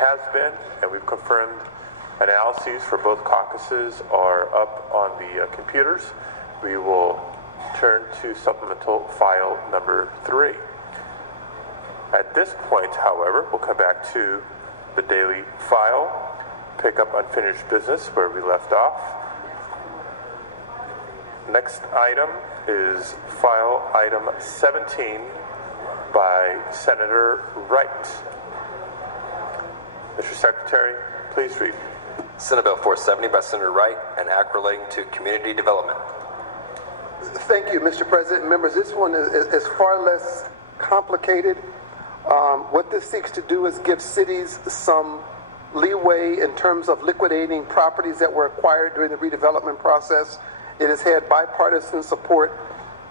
has been, and we've confirmed analyses for both caucuses are up on the computers. We will turn to supplemental file number 3. At this point, however, we'll come back to the daily file, pick up unfinished business where we left off. Next item is file item 17 by Senator Wright. Mr. Secretary, please read. Senate Bill 470 by Senator Wright, an act relating to community development. Thank you, Mr. President. Members, this one is far less complicated. What this seeks to do is give cities some leeway in terms of liquidating properties that were acquired during the redevelopment process. It has had bipartisan support.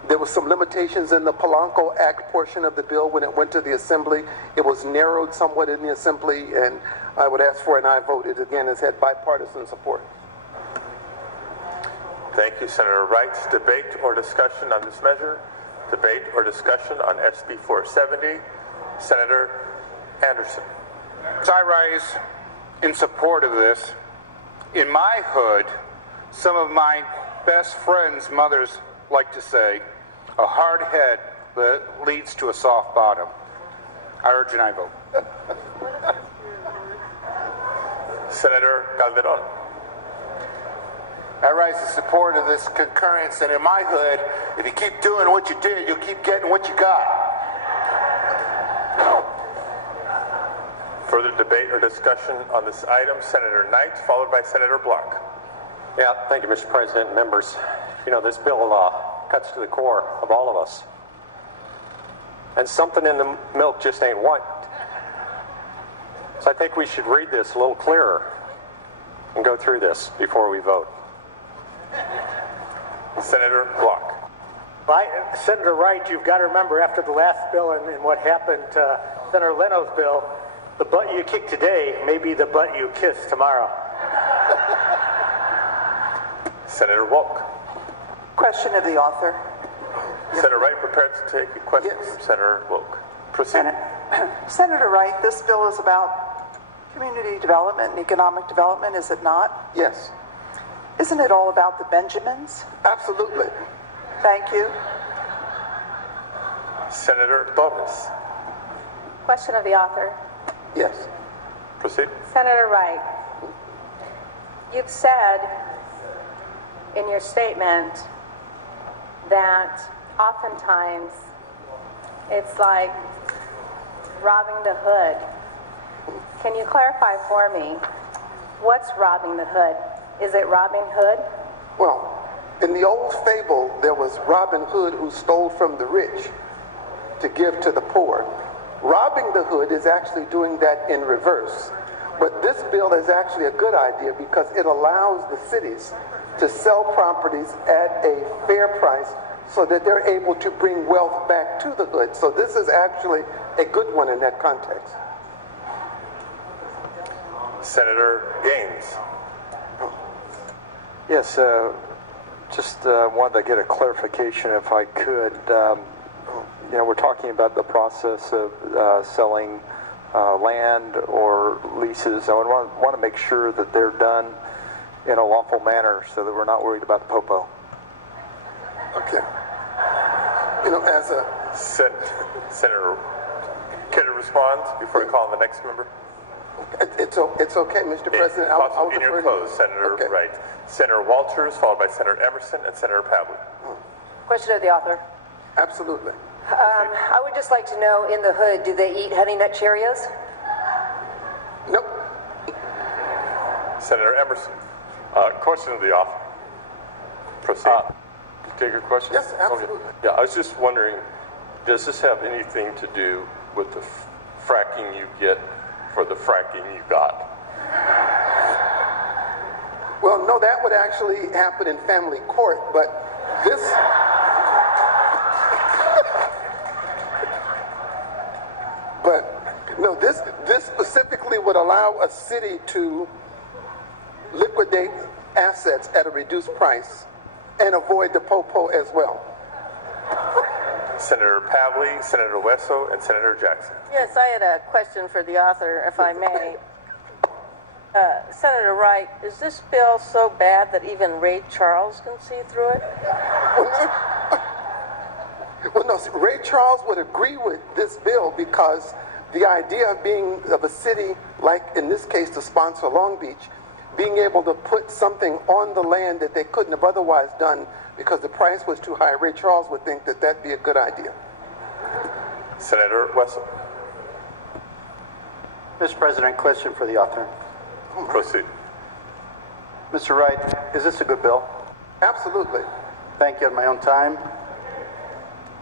There was some limitations in the Polanco Act portion of the bill when it went to the Assembly. It was narrowed somewhat in the Assembly, and I would ask for an aye vote. It again has had bipartisan support. Thank you, Senator Wright. Debate or discussion on this measure? Debate or discussion on SB 470? Senator Anderson. As I rise in support of this, in my hood, some of my best friends' mothers like to say, a hard head that leads to a soft bottom. I urge an aye vote. Senator Calderon. I rise in support of this concurrence, and in my hood, if you keep doing what you did, you'll keep getting what you got. Further debate or discussion on this item? Senator Knight, followed by Senator Block. Yeah, thank you, Mr. President. Members, you know, this bill cuts to the core of all of us. And something in the milk just ain't white. So I think we should read this a little clearer and go through this before we vote. Senator Block. Senator Wright, you've got to remember after the last bill and what happened to Senator Leno's bill, the butt you kick today may be the butt you kiss tomorrow. Senator Wolk. Question of the author. Senator Wright prepared to take a question from Senator Wolk. Proceed. Senator Wright, this bill is about community development and economic development, is it not? Yes. Isn't it all about the Benjamins? Absolutely. Thank you. Senator Torres. Question of the author. Yes. Proceed. Senator Wright, you've said in your statement that oftentimes it's like robbing the hood. Can you clarify for me, what's robbing the hood? Is it Robin Hood? Well, in the old fable, there was Robin Hood who stole from the rich to give to the poor. Robbing the hood is actually doing that in reverse. But this bill is actually a good idea because it allows the cities to sell properties at a fair price so that they're able to bring wealth back to the hood. So this is actually a good one in that context. Senator Gaines. Yes, just wanted to get a clarification if I could. You know, we're talking about the process of selling land or leases. I want to make sure that they're done in a lawful manner so that we're not worried about the popo. Okay. You know, as a... Senator, can you respond before I call on the next member? It's okay, Mr. President. I'll in your defer to close, you. Senator Okay. Wright. Senator Walters, followed by Senator Emerson and Senator Pavley. Question of the author. Absolutely. I would just like to know, in the hood, do they eat Honey Nut Cheerios? Nope. Senator Emerson. Question of the author. Proceed. Take your question? Yes, absolutely. Okay. Yeah, I was just wondering, does this have anything to do with the fracking you get for the fracking you got? Well, no, that would actually happen in family court, but this... But no, this specifically would allow a city to liquidate assets at a reduced price and avoid the popo as well. Senator Pavley, Senator Wesso, and Senator Jackson. Yes, I had a question for the author, if I may. Senator Wright, is this bill so bad that even Ray Charles can see through it? Well, no, Ray Charles would agree with this bill because the idea of a city, like in this case the sponsor Long Beach, being able to put something on the land that they couldn't have otherwise done because the price was too high, Ray Charles would think that that'd be a good idea. Senator Wessel. Mr. President, question for the author. Proceed. Mr. Wright, is this a good bill? Absolutely. Thank you. In my own time.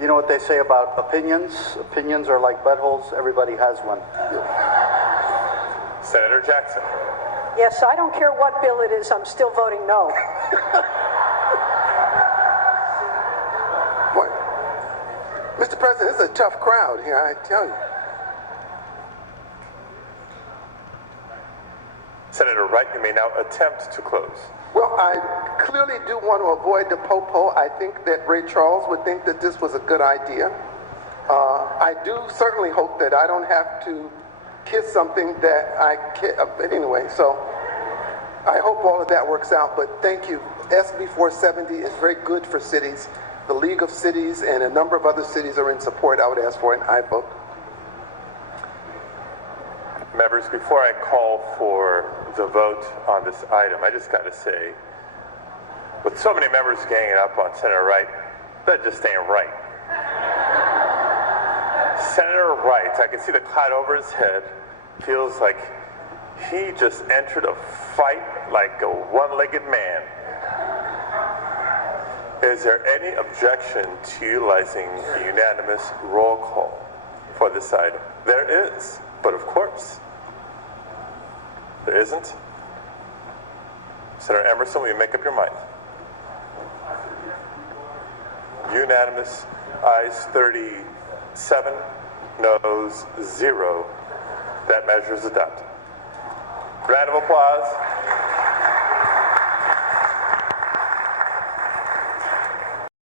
You know what they say about opinions? Opinions are like buttholes. Everybody has one. Senator Jackson. Yes, I don't care what bill it is, I'm still voting no. Boy, Mr. President, this is a tough crowd here, I tell you. Senator Wright, you may now attempt to close. Well, I clearly do want to avoid the po-po. I think that Ray Charles would think that this was a good idea. I do certainly hope that I don't have to kiss something that I kiss. But anyway, so I hope all of that works out. But thank you. SB 470 is very good for cities. The League of Cities and a number of other cities are in support. I would ask for an aye vote. Members, before I call for the vote on this item, I just got to say, with so many members ganging up on Senator Wright, that just ain't right. Senator Wright, I can see the cloud over his head, feels like he just entered a fight like a one-legged man. Is there any objection to utilizing a unanimous roll call for this item? There is, but of course, there isn't. Senator Emerson, will you make up your mind? Unanimous, ayes 37, noes 0. That measure is adopted. Round of applause.